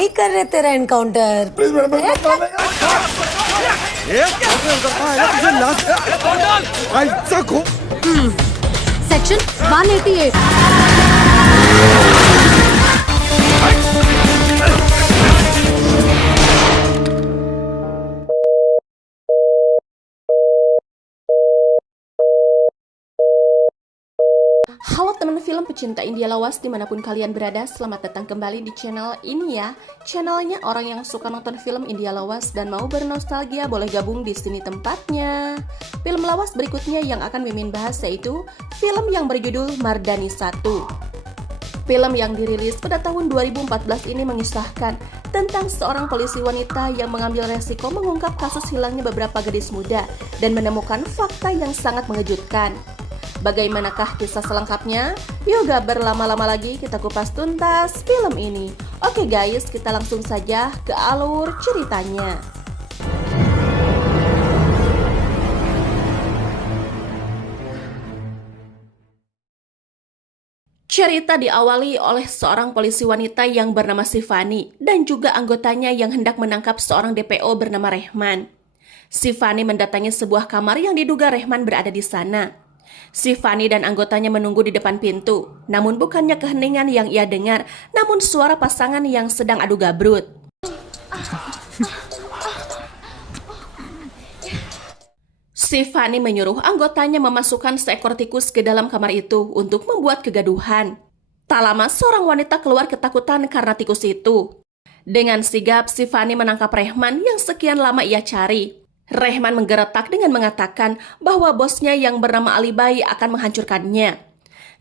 नहीं कर रहे तेरा encounter. Please madam section 188। Halo teman film pecinta India lawas dimanapun kalian berada, selamat datang kembali di channel ini ya. Channelnya orang yang suka nonton film India lawas dan mau bernostalgia boleh gabung di sini tempatnya. Film lawas berikutnya yang akan Mimin bahas yaitu film yang berjudul Mardani 1. Film yang dirilis pada tahun 2014 ini mengisahkan tentang seorang polisi wanita yang mengambil resiko mengungkap kasus hilangnya beberapa gadis muda dan menemukan fakta yang sangat mengejutkan. Bagaimanakah kisah selengkapnya? Yuk gak berlama-lama lagi kita kupas tuntas film ini. Oke guys, kita langsung saja ke alur ceritanya. Cerita diawali oleh seorang polisi wanita yang bernama Sifani dan juga anggotanya yang hendak menangkap seorang DPO bernama Rehman. Sifani mendatangi sebuah kamar yang diduga Rehman berada di sana. Sifani dan anggotanya menunggu di depan pintu, namun bukannya keheningan yang ia dengar, namun suara pasangan yang sedang adu gabrut. Sifani menyuruh anggotanya memasukkan seekor tikus ke dalam kamar itu untuk membuat kegaduhan. Tak lama seorang wanita keluar ketakutan karena tikus itu. Dengan sigap, Sifani menangkap Rehman yang sekian lama ia cari. Rehman menggeretak dengan mengatakan bahwa bosnya yang bernama Alibai akan menghancurkannya.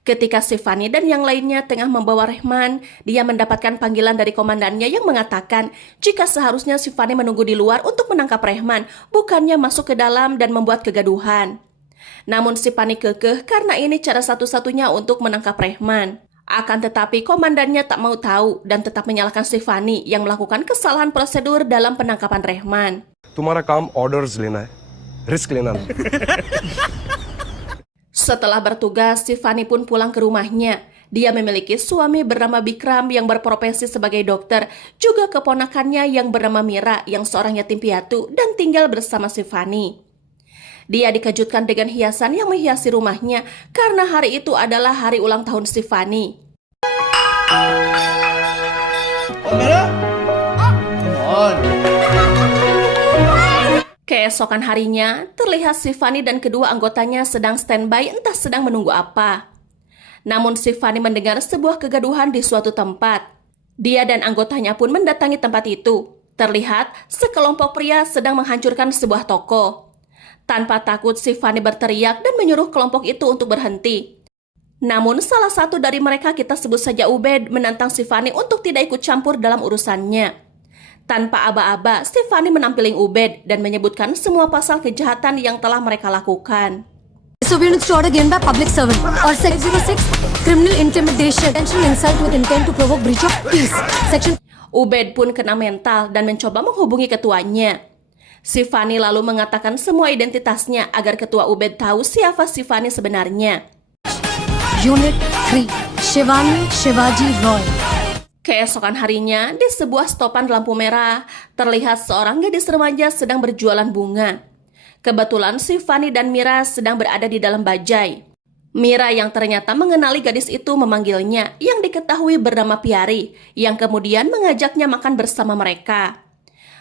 Ketika Sifani dan yang lainnya tengah membawa Rehman, dia mendapatkan panggilan dari komandannya yang mengatakan jika seharusnya Sifani menunggu di luar untuk menangkap Rehman, bukannya masuk ke dalam dan membuat kegaduhan. Namun Sifani kekeh karena ini cara satu-satunya untuk menangkap Rehman. Akan tetapi komandannya tak mau tahu dan tetap menyalahkan Sifani yang melakukan kesalahan prosedur dalam penangkapan Rehman. तुम्हारा काम ऑर्डर्स लेना है, रिस्क लेना नहीं. Setelah bertugas, Sifani pun pulang ke rumahnya. Dia memiliki suami bernama Bikram yang berprofesi sebagai dokter, juga keponakannya yang bernama Mira yang seorang yatim piatu dan tinggal bersama Sifani. Dia dikejutkan dengan hiasan yang menghiasi rumahnya karena hari itu adalah hari ulang tahun Sifani. Keesokan harinya, terlihat Sifani dan kedua anggotanya sedang standby entah sedang menunggu apa. Namun Sifani mendengar sebuah kegaduhan di suatu tempat. Dia dan anggotanya pun mendatangi tempat itu. Terlihat sekelompok pria sedang menghancurkan sebuah toko. Tanpa takut, Sifani berteriak dan menyuruh kelompok itu untuk berhenti. Namun salah satu dari mereka, kita sebut saja Ubed, menantang Sifani untuk tidak ikut campur dalam urusannya. Tanpa aba-aba, Sifani menampiling Ubed dan menyebutkan semua pasal kejahatan yang telah mereka lakukan. Disobedience to order given by public servant or Section 06 criminal intimidation, intentional insult with intent to provoke breach of peace. Section. Ubed pun kena mental dan mencoba menghubungi ketuanya. Sifani lalu mengatakan semua identitasnya agar ketua Ubed tahu siapa Sifani sebenarnya. Unit 3 Shivani Shivaji Roy. Keesokan harinya, di sebuah stopan lampu merah, terlihat seorang gadis remaja sedang berjualan bunga. Kebetulan Sifani dan Mira sedang berada di dalam bajai. Mira yang ternyata mengenali gadis itu memanggilnya, yang diketahui bernama Piari, yang kemudian mengajaknya makan bersama mereka.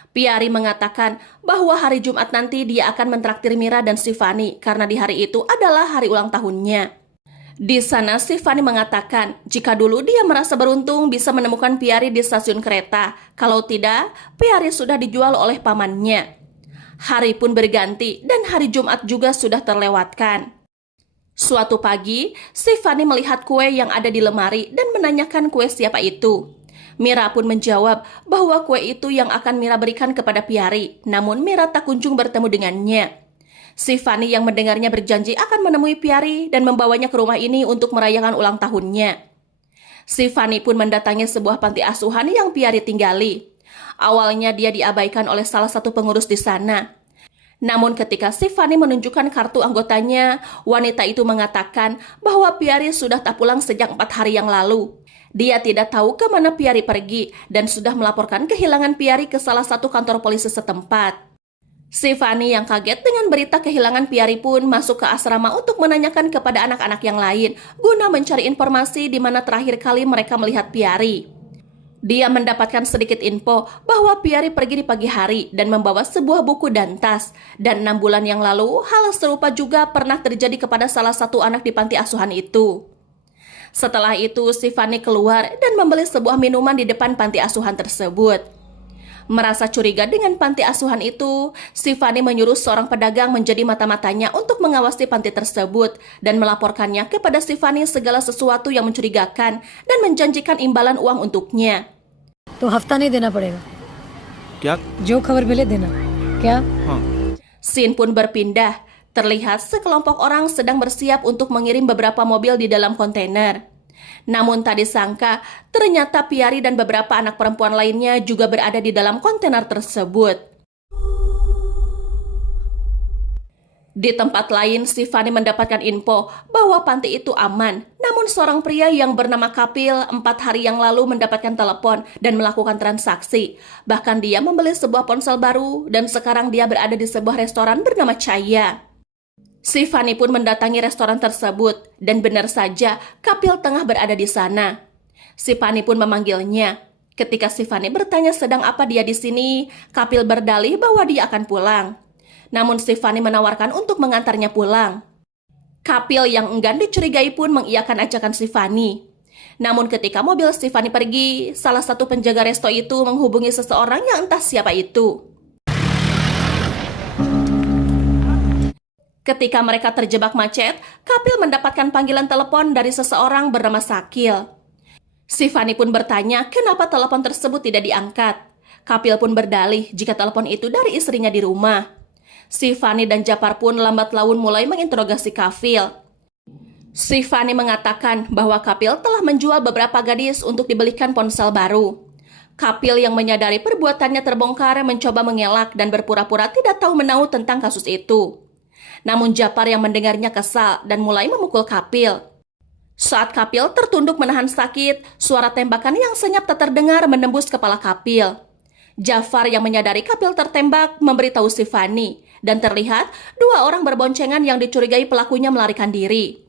Piari mengatakan bahwa hari Jumat nanti dia akan mentraktir Mira dan Sifani karena di hari itu adalah hari ulang tahunnya. Di sana Sifani mengatakan jika dulu dia merasa beruntung bisa menemukan Piari di stasiun kereta, kalau tidak, Piari sudah dijual oleh pamannya. Hari pun berganti dan hari Jumat juga sudah terlewatkan. Suatu pagi, Sifani melihat kue yang ada di lemari dan menanyakan kue siapa itu. Mira pun menjawab bahwa kue itu yang akan Mira berikan kepada Piari, namun Mira tak kunjung bertemu dengannya. Sifani yang mendengarnya berjanji akan menemui Piari dan membawanya ke rumah ini untuk merayakan ulang tahunnya. Sifani pun mendatangi sebuah panti asuhan yang Piari tinggali. Awalnya dia diabaikan oleh salah satu pengurus di sana. Namun ketika Sifani menunjukkan kartu anggotanya, wanita itu mengatakan bahwa Piari sudah tak pulang sejak 4 hari yang lalu. Dia tidak tahu kemana Piari pergi dan sudah melaporkan kehilangan Piari ke salah satu kantor polisi setempat. Si Fanny yang kaget dengan berita kehilangan Piari pun masuk ke asrama untuk menanyakan kepada anak-anak yang lain guna mencari informasi di mana terakhir kali mereka melihat Piari. Dia mendapatkan sedikit info bahwa Piari pergi di pagi hari dan membawa sebuah buku dan tas. Dan 6 bulan yang lalu, hal serupa juga pernah terjadi kepada salah satu anak di panti asuhan itu. Setelah itu, si Fanny keluar dan membeli sebuah minuman di depan panti asuhan tersebut. Merasa curiga dengan panti asuhan itu, si Fanny menyuruh seorang pedagang menjadi mata-matanya untuk mengawasi panti tersebut dan melaporkannya kepada si Fanny segala sesuatu yang mencurigakan dan menjanjikan imbalan uang untuknya. तो हफ्ता नहीं देना पड़ेगा क्या? जो खबर मिले देना क्या हाँ. Scene pun berpindah. Terlihat sekelompok orang sedang bersiap untuk mengirim beberapa mobil di dalam kontainer. Namun tak disangka, ternyata Piari dan beberapa anak perempuan lainnya juga berada di dalam kontainer tersebut. Di tempat lain, si Fanny mendapatkan info bahwa panti itu aman. Namun seorang pria yang bernama Kapil 4 hari yang lalu mendapatkan telepon dan melakukan transaksi. Bahkan dia membeli sebuah ponsel baru dan sekarang dia berada di sebuah restoran bernama Cahaya. Si Fanny pun mendatangi restoran tersebut dan benar saja Kapil tengah berada di sana. Si Fanny pun memanggilnya. Ketika si Fanny bertanya sedang apa dia di sini, Kapil berdalih bahwa dia akan pulang. Namun si Fanny menawarkan untuk mengantarnya pulang. Kapil yang enggan dicurigai pun mengiyakan ajakan si Fanny. Namun ketika mobil si Fanny pergi, salah satu penjaga resto itu menghubungi seseorang yang entah siapa itu. Ketika mereka terjebak macet, Kapil mendapatkan panggilan telepon dari seseorang bernama Sakil. Si Fanny pun bertanya kenapa telepon tersebut tidak diangkat. Kapil pun berdalih jika telepon itu dari istrinya di rumah. Si Fanny dan Japar pun lambat laun mulai menginterogasi Kapil. Si Fanny mengatakan bahwa Kapil telah menjual beberapa gadis untuk dibelikan ponsel baru. Kapil yang menyadari perbuatannya terbongkar mencoba mengelak dan berpura-pura tidak tahu menahu tentang kasus itu. Namun Japar yang mendengarnya kesal dan mulai memukul Kapil. Saat Kapil tertunduk menahan sakit, suara tembakan yang senyap tak terdengar menembus kepala Kapil. Jafar yang menyadari Kapil tertembak memberitahu si Fanny dan terlihat 2 orang berboncengan yang dicurigai pelakunya melarikan diri.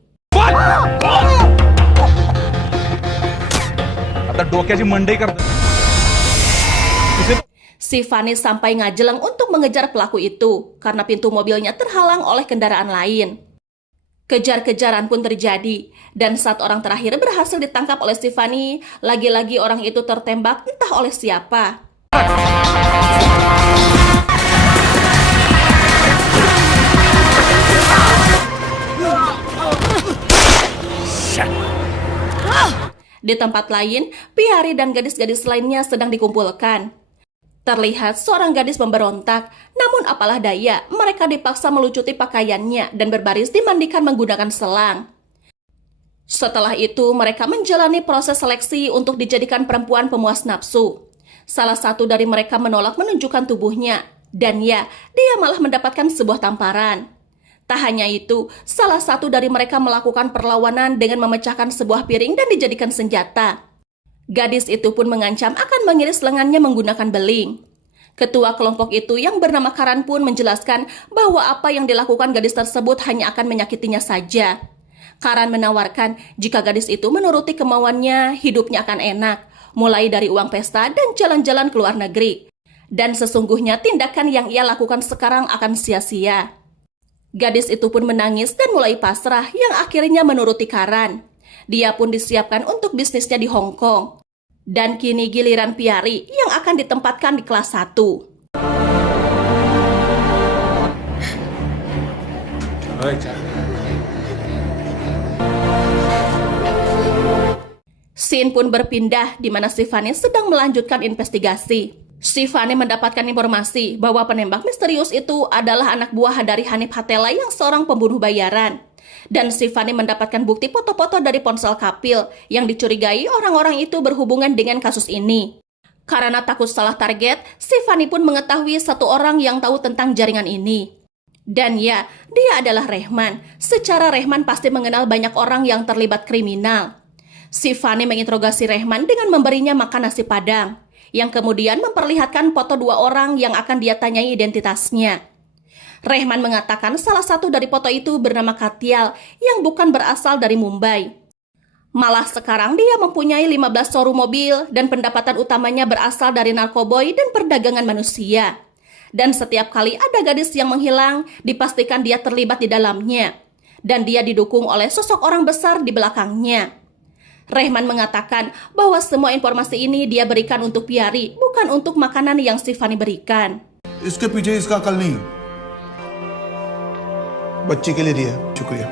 आता डोक्याची मंडई करतो. Si Fanny sampai ngajeleng untuk mengejar pelaku itu karena pintu mobilnya terhalang oleh kendaraan lain. Kejar-kejaran pun terjadi dan saat orang terakhir berhasil ditangkap oleh si Fanny, lagi-lagi orang itu tertembak entah oleh siapa. Di tempat lain, Piari dan gadis-gadis lainnya sedang dikumpulkan. Terlihat seorang gadis memberontak, namun apalah daya, mereka dipaksa melucuti pakaiannya dan berbaris dimandikan menggunakan selang. Setelah itu, mereka menjalani proses seleksi untuk dijadikan perempuan pemuas nafsu. Salah satu dari mereka menolak menunjukkan tubuhnya, dan ya, dia malah mendapatkan sebuah tamparan. Tak hanya itu, salah satu dari mereka melakukan perlawanan dengan memecahkan sebuah piring dan dijadikan senjata. Gadis itu pun mengancam akan mengiris lengannya menggunakan beling. Ketua kelompok itu yang bernama Karan pun menjelaskan bahwa apa yang dilakukan gadis tersebut hanya akan menyakitinya saja. Karan menawarkan jika gadis itu menuruti kemauannya, hidupnya akan enak, mulai dari uang pesta dan jalan-jalan ke luar negeri. Dan sesungguhnya tindakan yang ia lakukan sekarang akan sia-sia. Gadis itu pun menangis dan mulai pasrah yang akhirnya menuruti Karan. Dia pun disiapkan untuk bisnisnya di Hong Kong. Dan kini giliran Piari yang akan ditempatkan di kelas 1. Scene pun berpindah di mana si Fanny sedang melanjutkan investigasi. Si Fanny mendapatkan informasi bahwa penembak misterius itu adalah anak buah dari Hanif Hatela yang seorang pembunuh bayaran. Dan si Fanny mendapatkan bukti foto-foto dari ponsel Kapil yang dicurigai orang-orang itu berhubungan dengan kasus ini. Karena takut salah target, si Fanny pun mengetahui satu orang yang tahu tentang jaringan ini. Dan ya, dia adalah Rehman. Secara Rehman pasti mengenal banyak orang yang terlibat kriminal. Si Fani menginterogasi Rehman dengan memberinya makan nasi padang, yang kemudian memperlihatkan foto dua orang yang akan dia tanyai identitasnya. Rehman mengatakan salah satu dari foto itu bernama Katial yang bukan berasal dari Mumbai. Malah sekarang dia mempunyai 15 showroom mobil dan pendapatan utamanya berasal dari narkoboy dan perdagangan manusia. Dan setiap kali ada gadis yang menghilang, dipastikan dia terlibat di dalamnya. Dan dia didukung oleh sosok orang besar di belakangnya. Rehman mengatakan bahwa semua informasi ini dia berikan untuk Pyari, bukan untuk makanan yang si Fani berikan. इसके पीछे इसका अकल नहीं बच्ची के लिए दिया शुक्रिया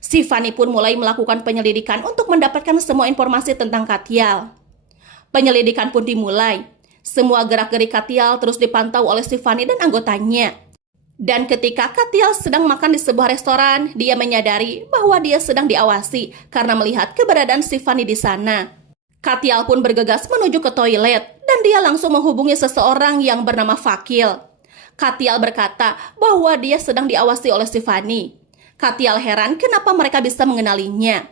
Si Fani pun mulai melakukan penyelidikan untuk mendapatkan semua informasi tentang Katial. Penyelidikan pun dimulai. Semua gerak-gerik Katial terus dipantau oleh si Fani dan anggotanya. Dan ketika Katial sedang makan di sebuah restoran, dia menyadari bahwa dia sedang diawasi karena melihat keberadaan si Fani di sana. Katial pun bergegas menuju ke toilet dan dia langsung menghubungi seseorang yang bernama Fakil. Katial berkata bahwa dia sedang diawasi oleh si Fani. Katial heran kenapa mereka bisa mengenalinya.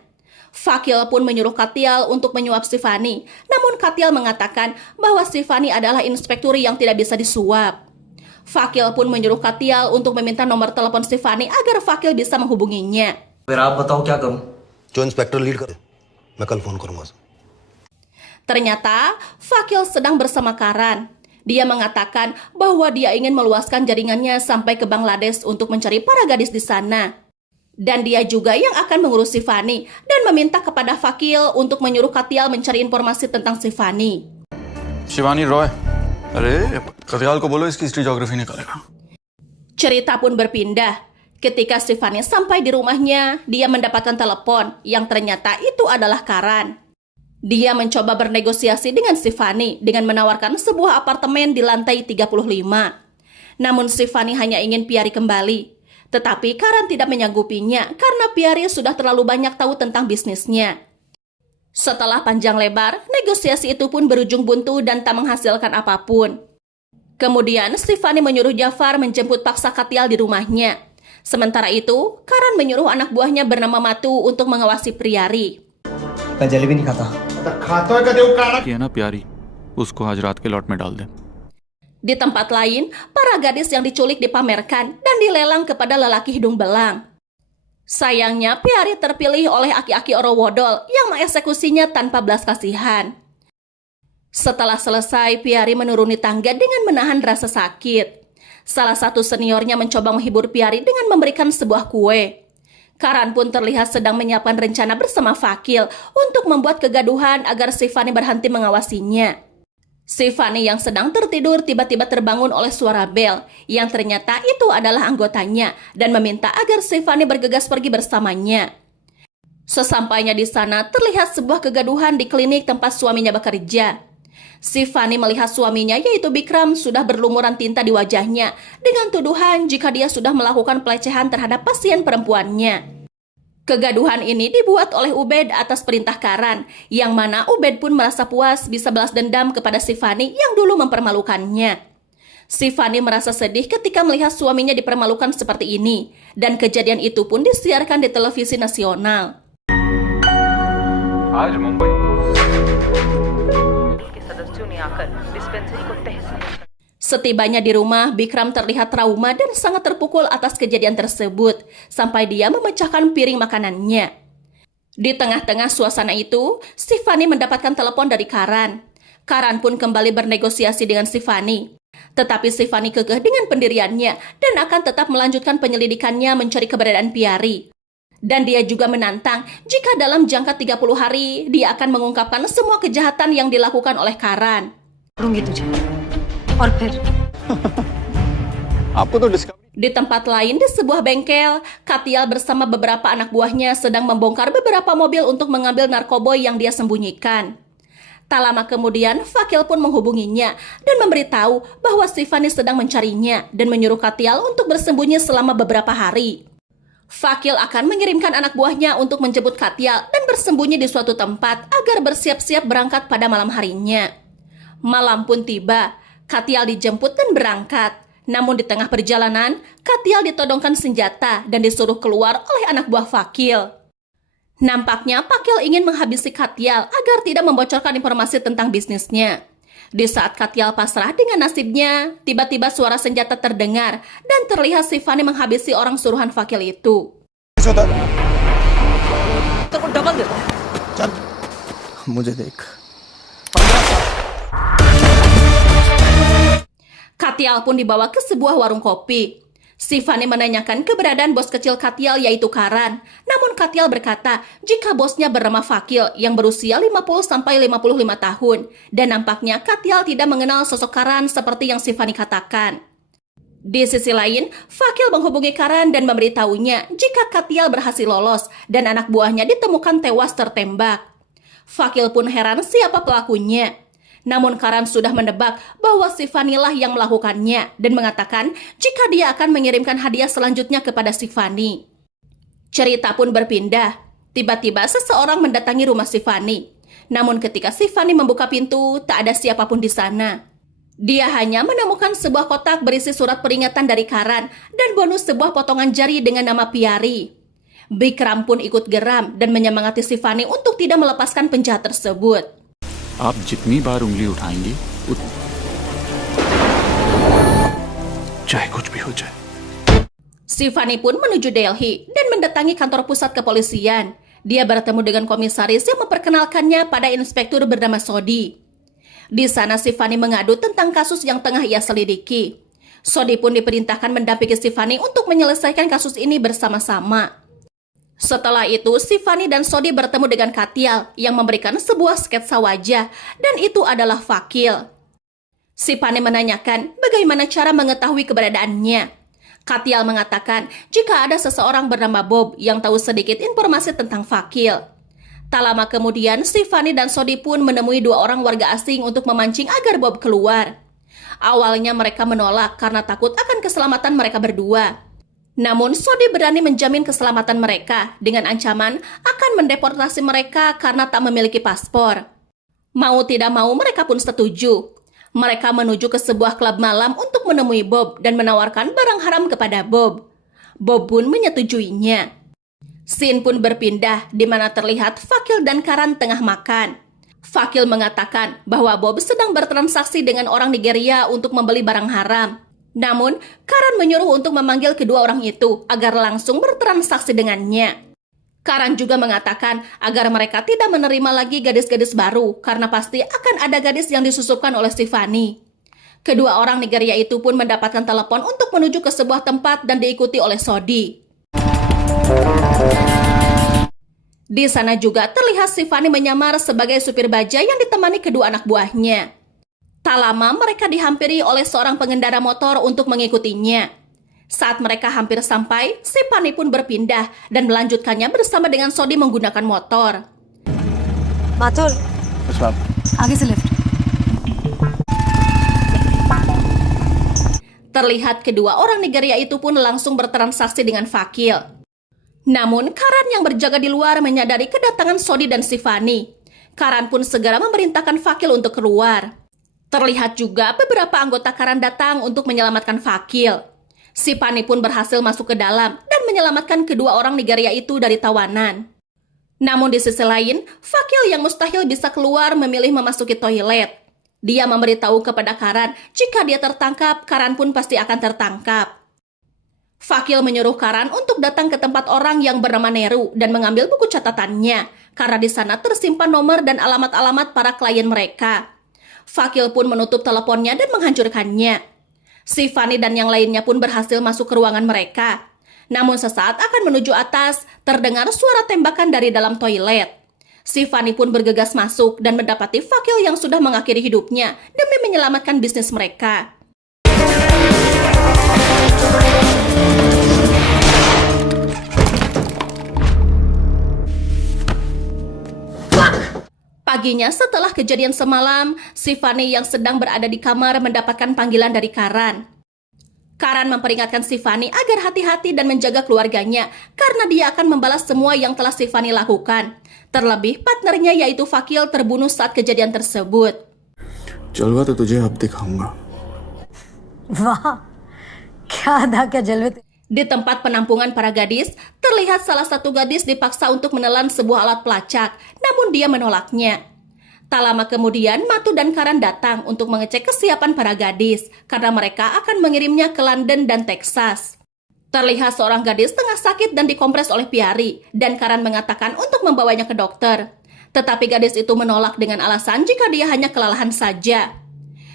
Fakil pun menyuruh Katial untuk menyuap si Fani, namun Katial mengatakan bahwa si Fani adalah inspektur yang tidak bisa disuap. Fakil pun menyuruh Katial untuk meminta nomor telepon si Fani agar Fakil bisa menghubunginya. फिर आप बताओ क्या करूं? जो inspector lead करे मैं कल फोन करूंगा Ternyata Fakil sedang bersama Karan. Dia mengatakan bahwa dia ingin meluaskan jaringannya sampai ke Bangladesh untuk mencari para gadis di sana. Dan dia juga yang akan mengurus si Fani dan meminta kepada Fakil untuk menyuruh Katial mencari informasi tentang si Fani. Shivani रॉय अरे कतियाल को बोलो इसकी history geography निकालेगा Cerita pun berpindah. Ketika si Fani sampai di rumahnya, dia mendapatkan telepon yang ternyata itu adalah Karan. Dia mencoba bernegosiasi dengan si Fani dengan menawarkan sebuah apartemen di lantai 35. Namun si Fani hanya ingin Pyari kembali. Tetapi Karan tidak menyanggupinya karena Pyari sudah terlalu banyak tahu tentang bisnisnya. Setelah panjang lebar, negosiasi itu pun berujung buntu dan tak menghasilkan apapun. Kemudian si Fani menyuruh Jafar menjemput paksa Katial di rumahnya. Sementara itu, Karan menyuruh anak buahnya bernama Matu untuk mengawasi Pyari. मैं जलेबी नहीं खाता कि है ना प्यारी उसको आज रात के लॉट में डाल दे Di tempat lain, para gadis yang diculik dipamerkan dan dilelang kepada lelaki hidung belang. Sayangnya, Pyari terpilih oleh aki-aki Orowodol yang mengeksekusinya tanpa belas kasihan. Setelah selesai, Pyari menuruni tangga dengan menahan rasa sakit. Salah satu seniornya mencoba menghibur Pyari dengan memberikan sebuah kue. Karan pun terlihat sedang menyiapkan rencana bersama Fakil untuk membuat kegaduhan agar si Fani berhenti mengawasinya. Si Fani yang sedang tertidur tiba-tiba terbangun oleh suara bel yang ternyata itu adalah anggotanya dan meminta agar si Fani bergegas pergi bersamanya. Sesampainya di sana terlihat sebuah kegaduhan di klinik tempat suaminya bekerja. Si Fani melihat suaminya yaitu Bikram sudah berlumuran tinta di wajahnya dengan tuduhan jika dia sudah melakukan pelecehan terhadap pasien perempuannya. Kegaduhan ini dibuat oleh Ubed atas perintah Karan, yang mana Ubed pun merasa puas bisa balas dendam kepada si Fani yang dulu mempermalukannya. Si Fani merasa sedih ketika melihat suaminya dipermalukan seperti ini, dan kejadian itu pun disiarkan di televisi nasional. आज Mumbai Setibanya di rumah, Bikram terlihat trauma dan sangat terpukul atas kejadian tersebut, sampai dia memecahkan piring makanannya. Di tengah-tengah suasana itu, si Fani mendapatkan telepon dari Karan. Karan pun kembali bernegosiasi dengan si Fani. Tetapi si Fani kekeh dengan pendiriannya dan akan tetap melanjutkan penyelidikannya mencari keberadaan Pyari. Dan dia juga menantang jika dalam jangka 30 hari dia akan mengungkapkan semua kejahatan yang dilakukan oleh Karan. करूंगी तुझे और फिर आपको तो discovery Di tempat lain, di sebuah bengkel, Katial bersama beberapa anak buahnya sedang membongkar beberapa mobil untuk mengambil narkoboy yang dia sembunyikan. Tak lama kemudian, Fakil pun menghubunginya dan memberitahu bahwa si Fani sedang mencarinya dan menyuruh Katial untuk bersembunyi selama beberapa hari. Fakil akan mengirimkan anak buahnya untuk menjemput Katial dan bersembunyi di suatu tempat agar bersiap-siap berangkat pada malam harinya. Malam pun tiba, Katial dijemput dan berangkat. Namun di tengah perjalanan, Katial ditodongkan senjata dan disuruh keluar oleh anak buah Fakil. Nampaknya Fakil ingin menghabisi Katyal agar tidak membocorkan informasi tentang bisnisnya. Di saat Katyal pasrah dengan nasibnya, tiba-tiba suara senjata terdengar dan terlihat si Fanny menghabisi orang suruhan Fakil itu. मुझे देख Katyal pun dibawa ke sebuah warung kopi. Si Fanny menanyakan keberadaan bos kecil Katyal yaitu Karan. Namun Katyal berkata jika bosnya bernama Fakil yang berusia 50-55 tahun. Dan nampaknya Katyal tidak mengenal sosok Karan seperti yang si Fanny katakan. Di sisi lain, Fakil menghubungi Karan dan memberitahunya jika Katyal berhasil lolos dan anak buahnya ditemukan tewas tertembak. Fakil pun heran siapa pelakunya. Namun Karan sudah menebak bahwa si Fanny lah yang melakukannya dan mengatakan jika dia akan mengirimkan hadiah selanjutnya kepada si Fanny. Cerita pun berpindah. Tiba-tiba seseorang mendatangi rumah si Fanny. Namun ketika si Fanny membuka pintu, tak ada siapapun di sana. Dia hanya menemukan sebuah kotak berisi surat peringatan dari Karan dan bonus sebuah potongan jari dengan nama Piari. Bikram pun ikut geram dan menyemangati si Fanny untuk tidak melepaskan penjahat tersebut. आप जितनी बार उंगली उठाएंगे चाहे कुछ भी हो जाए. Si Fanny pun menuju Delhi dan mendatangi kantor pusat kepolisian. Dia bertemu dengan komisaris yang memperkenalkannya pada inspektur bernama Sodi. Di sana si Fanny mengadu tentang kasus yang tengah ia selidiki. Sodi pun diperintahkan mendampingi si Fanny untuk menyelesaikan kasus ini bersama-sama. Setelah itu, si Fanny dan Sodi bertemu dengan Katyal yang memberikan sebuah sketsa wajah dan itu adalah Fakil. Si Fanny menanyakan bagaimana cara mengetahui keberadaannya. Katyal mengatakan jika ada seseorang bernama Bob yang tahu sedikit informasi tentang Fakil. Tak lama kemudian, si Fanny dan Sodi pun menemui dua orang warga asing untuk memancing agar Bob keluar. Awalnya mereka menolak karena takut akan keselamatan mereka berdua. Namun Sodi berani menjamin keselamatan mereka dengan ancaman akan mendeportasi mereka karena tak memiliki paspor. Mau tidak mau mereka pun setuju. Mereka menuju ke sebuah klub malam untuk menemui Bob dan menawarkan barang haram kepada Bob. Bob pun menyetujuinya. Scene pun berpindah di mana terlihat Fakil dan Karan tengah makan. Fakil mengatakan bahwa Bob sedang bertransaksi dengan orang Nigeria untuk membeli barang haram. Namun, Karan menyuruh untuk memanggil kedua orang itu agar langsung bertransaksi dengannya. Karan juga mengatakan agar mereka tidak menerima lagi gadis-gadis baru karena pasti akan ada gadis yang disusupkan oleh si Fanny. Kedua orang Nigeria itu pun mendapatkan telepon untuk menuju ke sebuah tempat dan diikuti oleh Sodi. Di sana juga terlihat si Fanny menyamar sebagai supir bajai yang ditemani kedua anak buahnya. Tak lama mereka dihampiri oleh seorang pengendara motor untuk mengikutinya. Saat mereka hampir sampai, si Fanny pun berpindah dan melanjutkannya bersama dengan Sodi menggunakan motor. Mathur आगे से left. Terlihat kedua orang Nigeria itu pun langsung bertransaksi dengan Fakil. Namun Karan yang berjaga di luar menyadari kedatangan Sodi dan si Fanny. Karan pun segera memerintahkan Fakil untuk keluar. Terlihat juga beberapa anggota Karan datang untuk menyelamatkan Fakil. Si Fanny pun berhasil masuk ke dalam dan menyelamatkan kedua orang Nigeria itu dari tawanan. Namun di sisi lain, Fakil yang mustahil bisa keluar memilih memasuki toilet. Dia memberitahu kepada Karan jika dia tertangkap, Karan pun pasti akan tertangkap. Fakil menyuruh Karan untuk datang ke tempat orang yang bernama Neru dan mengambil buku catatannya, karena di sana tersimpan nomor dan alamat-alamat para klien mereka. Fakil pun menutup teleponnya dan menghancurkannya. Si Fanny dan yang lainnya pun berhasil masuk ke ruangan mereka. Namun sesaat akan menuju atas, terdengar suara tembakan dari dalam toilet. Si Fanny pun bergegas masuk dan mendapati Fakil yang sudah mengakhiri hidupnya demi menyelamatkan bisnis mereka. Paginya setelah kejadian semalam, si Fanny yang sedang berada di kamar mendapatkan panggilan dari Karan. Karan memperingatkan si Fanny agar hati-hati dan menjaga keluarganya karena dia akan membalas semua yang telah si Fanny lakukan. Terlebih partnernya yaitu Fakil terbunuh saat kejadian tersebut. जलवा तो तुझे अब दिखाऊंगा. वाह, क्या अदा क्या जलवे. Di tempat penampungan para gadis, terlihat salah satu gadis dipaksa untuk menelan sebuah alat pelacak, namun dia menolaknya. Tak lama kemudian, Matu dan Karan datang untuk mengecek kesiapan para gadis, karena mereka akan mengirimnya ke London dan Texas. Terlihat seorang gadis tengah sakit dan dikompres oleh Piari, dan Karan mengatakan untuk membawanya ke dokter. Tetapi gadis itu menolak dengan alasan jika dia hanya kelelahan saja.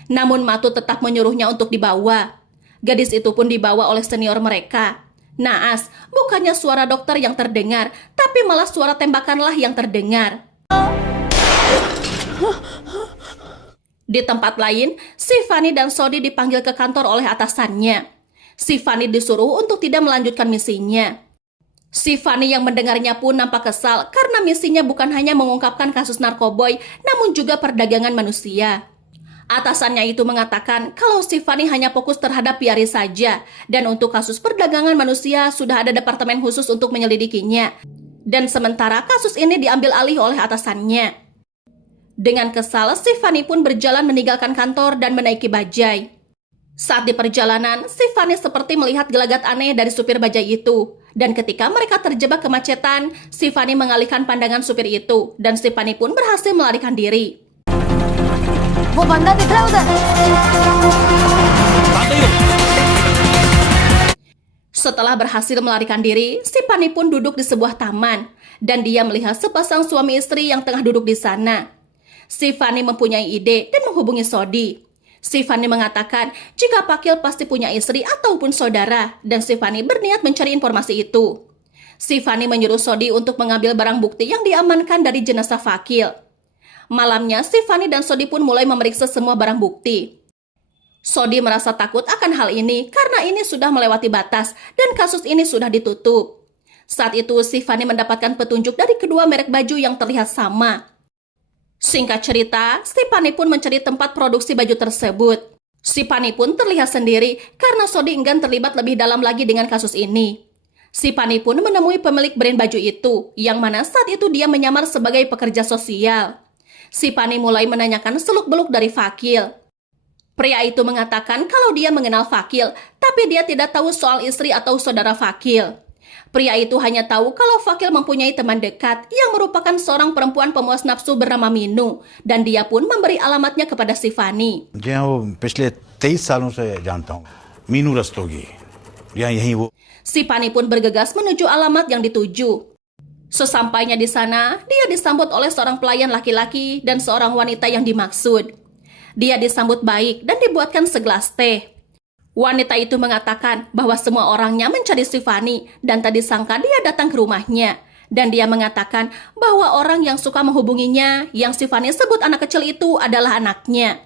Namun Matu tetap menyuruhnya untuk dibawa. Gadis itu pun dibawa oleh senior mereka. Naas, bukannya suara dokter yang terdengar, tapi malah suara tembakanlah yang terdengar. Di tempat lain, si Fanny dan Sodi dipanggil ke kantor oleh atasannya. Si Fanny disuruh untuk tidak melanjutkan misinya. Si Fanny yang mendengarnya pun nampak kesal karena misinya bukan hanya mengungkapkan kasus narkoboy, namun juga perdagangan manusia. Atasannya itu mengatakan kalau si Fanny hanya fokus terhadap Piari saja, dan untuk kasus perdagangan manusia sudah ada departemen khusus untuk menyelidikinya. Dan sementara kasus ini diambil alih oleh atasannya. Dengan kesal, si Fanny pun berjalan meninggalkan kantor dan menaiki bajai. Saat di perjalanan, si Fanny seperti melihat gelagat aneh dari supir bajai itu. Dan ketika mereka terjebak kemacetan, si Fanny mengalihkan pandangan supir itu, dan si Fanny pun berhasil melarikan diri. वो बंदा दिख रहा है उधर। Setelah berhasil melarikan diri, si Fanny pun duduk di sebuah taman, dan dia melihat sepasang suami istri yang tengah duduk di sana. Si Fanny mempunyai ide dan menghubungi Sodi. Si Fanny mengatakan jika Pakil pasti punya istri ataupun saudara, dan si Fanny berniat mencari informasi itu. Si Fanny menyuruh Sodi untuk mengambil barang bukti yang diamankan dari jenazah Fakil. Malamnya, si Fanny dan Sodi pun mulai memeriksa semua barang bukti. Sodi merasa takut akan hal ini karena ini sudah melewati batas dan kasus ini sudah ditutup. Saat itu, si Fanny mendapatkan petunjuk dari kedua merek baju yang terlihat sama. Singkat cerita, si Fanny pun mencari tempat produksi baju tersebut. Si Fanny pun terlihat sendiri karena Sodi enggan terlibat lebih dalam lagi dengan kasus ini. Si Fanny pun menemui pemilik brand baju itu, yang mana saat itu dia menyamar sebagai pekerja sosial. Si Fanny mulai menanyakan seluk-beluk dari Fakil. Pria itu mengatakan kalau dia mengenal Fakil, tapi dia tidak tahu soal istri atau saudara Fakil. Pria itu hanya tahu kalau Fakil mempunyai teman dekat yang merupakan seorang perempuan pemuas nafsu bernama Minu, dan dia pun memberi alamatnya kepada si Fanny. जी हाँ वो पिछले 23 सालों से जानता हूँ मीनू रस्तोगी यहाँ यहीं वो Si Fanny pun bergegas menuju alamat yang dituju. Sesampainya di sana, dia disambut oleh seorang pelayan laki-laki dan seorang wanita yang dimaksud. Dia disambut baik dan dibuatkan segelas teh. Wanita itu mengatakan bahwa semua orangnya mencari si Fanny dan tak disangka dia datang ke rumahnya. Dan dia mengatakan bahwa orang yang suka menghubunginya, yang si Fanny sebut anak kecil itu adalah anaknya.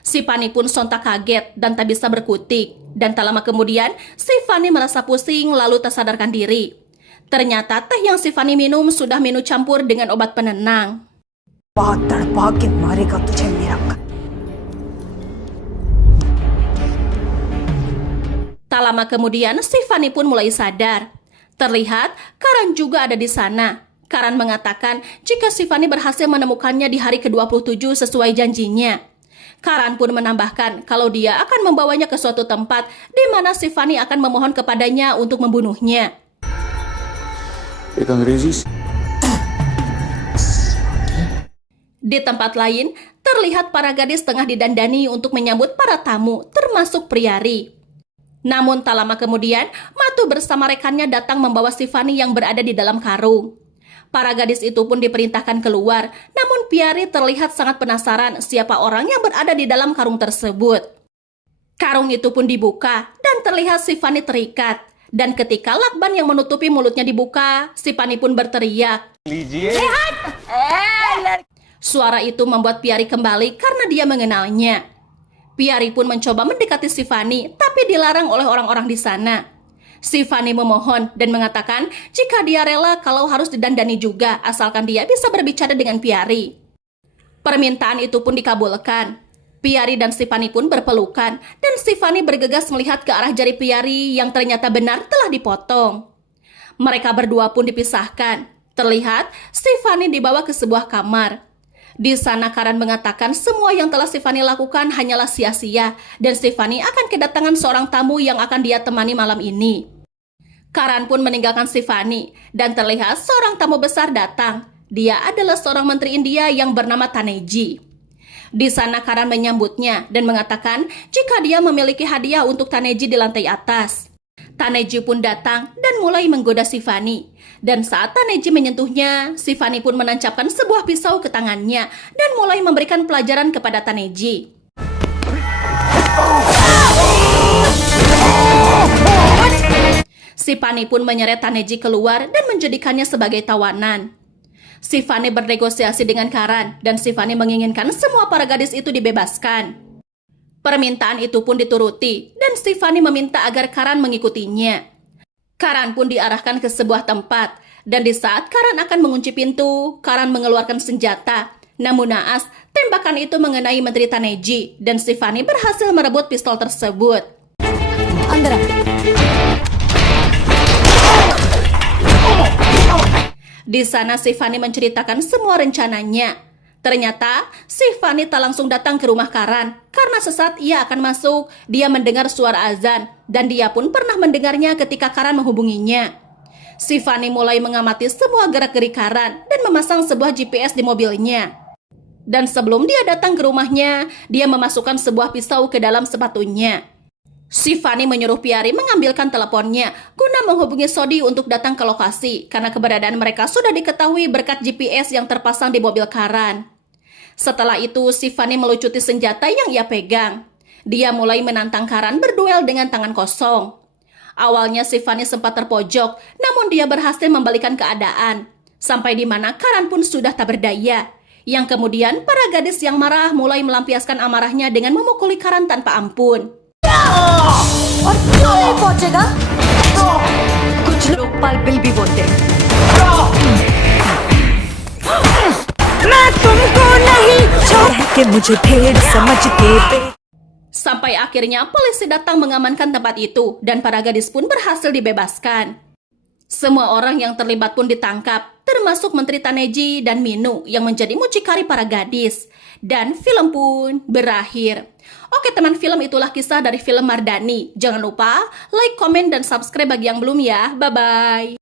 Si Fanny pun sontak kaget dan tak bisa berkutik. Dan tak lama kemudian, si Fanny merasa pusing lalu tak sadarkan diri. Ternyata teh yang si Fanny minum sudah Minu campur dengan obat penenang. Tak lama kemudian, si Fanny pun mulai sadar. Terlihat, Karan juga ada di sana. Karan mengatakan jika si Fanny berhasil menemukannya di hari ke-27 sesuai janjinya. Karan pun menambahkan kalau dia akan membawanya ke suatu tempat di mana si Fanny akan memohon kepadanya untuk membunuhnya. एक अंग्रेजी Di tempat lain, terlihat para gadis tengah didandani untuk menyambut para tamu, termasuk Priari. Namun tak lama kemudian, Matu bersama rekannya datang membawa si Fanny yang berada di dalam karung. Para gadis itu pun diperintahkan keluar, namun Piari terlihat sangat penasaran siapa orang yang berada di dalam karung tersebut. Karung itu pun dibuka, dan terlihat si Fanny terikat. Dan ketika lakban yang menutupi mulutnya dibuka, si Fanny pun berteriak. Suara itu membuat Piari kembali karena dia mengenalnya. Piari pun mencoba mendekati si Fanny, tapi dilarang oleh orang-orang di sana. Si Fanny memohon dan mengatakan jika dia rela kalau harus didandani juga, asalkan dia bisa berbicara dengan Piari. Permintaan itu pun dikabulkan. Piari dan si Fanny pun berpelukan, dan si Fanny bergegas melihat ke arah jari Piari yang ternyata benar telah dipotong. Mereka berdua pun dipisahkan. Terlihat, si Fanny dibawa ke sebuah kamar. Di sana Karan mengatakan semua yang telah si Fanny lakukan hanyalah sia-sia, dan si Fanny akan kedatangan seorang tamu yang akan dia temani malam ini. Karan pun meninggalkan Sivani dan terlihat seorang tamu besar datang. Dia adalah seorang menteri India yang bernama Taneji. Di sana Karan menyambutnya dan mengatakan jika dia memiliki hadiah untuk Taneji di lantai atas. Taneji pun datang dan mulai menggoda Sivani. Dan saat Taneji menyentuhnya, Sivani pun menancapkan sebuah pisau ke tangannya dan mulai memberikan pelajaran kepada Taneji. Sivani pun menyeret Taneji keluar dan menjadikannya sebagai tawanan. Sivani bernegosiasi dengan Karan dan Sivani menginginkan semua para gadis itu dibebaskan. Permintaan itu pun dituruti dan Sivani meminta agar Karan mengikutinya. Karan pun diarahkan ke sebuah tempat dan di saat Karan akan mengunci pintu, Karan mengeluarkan senjata. Namun naas, tembakan itu mengenai Menteri Taneji dan Sivani berhasil merebut pistol tersebut. Andra. Di sana Sivani menceritakan semua rencananya. Ternyata Sivani tak langsung datang ke rumah Karan karena sesaat ia akan masuk, dia mendengar suara azan dan dia pun pernah mendengarnya ketika Karan menghubunginya. Sivani mulai mengamati semua gerak-gerik Karan dan memasang sebuah GPS di mobilnya. Dan sebelum dia datang ke rumahnya, dia memasukkan sebuah pisau ke dalam sepatunya. Sivani menyuruh Piari mengambilkan teleponnya guna menghubungi Sodi untuk datang ke lokasi karena keberadaan mereka sudah diketahui berkat GPS yang terpasang di mobil Karan. Setelah itu, Sivani melucuti senjata yang ia pegang. Dia mulai menantang Karan berduel dengan tangan kosong. Awalnya Sivani sempat terpojok, namun dia berhasil membalikan keadaan. Sampai di mana Karan pun sudah tak berdaya. Yang kemudian para gadis yang marah mulai melampiaskan amarahnya dengan memukuli Karan tanpa ampun. और क्यों नहीं पहुंचेगा? कुछ लोकपाल बिल भी बोलते हैं। मैं तुमको नहीं छोड़ के मुझे भेड़ समझ के Sampai akhirnya polisi datang mengamankan tempat itu dan para gadis pun berhasil dibebaskan. Semua orang yang terlibat pun ditangkap, termasuk Menteri Taneji dan Minu yang menjadi mucikari para gadis. Dan film pun berakhir. Oke teman, film itulah kisah dari film Mardani. Jangan lupa like, komen, dan subscribe bagi yang belum ya. Bye-bye.